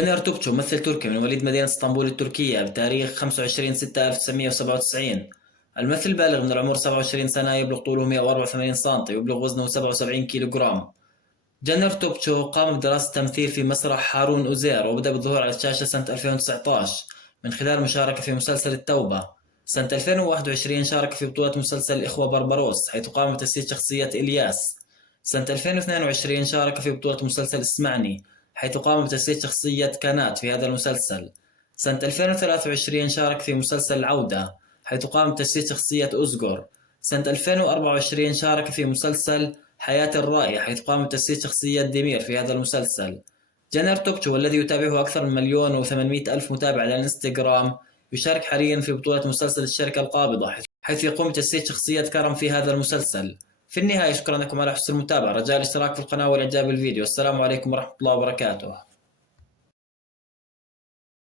جنر توكتشو ممثل تركي من مواليد مدينة اسطنبول التركية بتاريخ 25/6/1977. الممثل بالغ من العمر 27 سنة، يبلغ طوله 184 سنتي ويبلغ وزنه 77 كيلوغرام. جنر توكتشو قام بدراسة تمثيل في مسرح هارون أوزير، وبدأ بالظهور على الشاشة سنة 2019 من خلال مشاركة في مسلسل التوبة. سنة 2021 شارك في بطولة مسلسل الإخوة بربروس، حيث قام بتجسيد شخصية إلياس. سنة 2022 شارك في بطولة مسلسل اسمعني، حيث قام بتجسيد شخصية كانات في هذا المسلسل. سنة 2023 شارك في مسلسل العودة، حيث قام بتجسيد شخصية أزغر. سنة 2024 شارك في مسلسل حياة الرائي، حيث قام بتجسيد شخصية ديمير في هذا المسلسل. جنر توكتشو والذي يتابعه أكثر من 1,800,000 متابع على الانستغرام، يشارك حاليا في بطولة مسلسل الشركة القابضة، حيث يقوم بتجسيد شخصية كرم في هذا المسلسل. في النهاية شكرا لكم على حسن المتابعة، رجاء الاشتراك في القناة والإعجاب بالفيديو. السلام عليكم ورحمة الله وبركاته.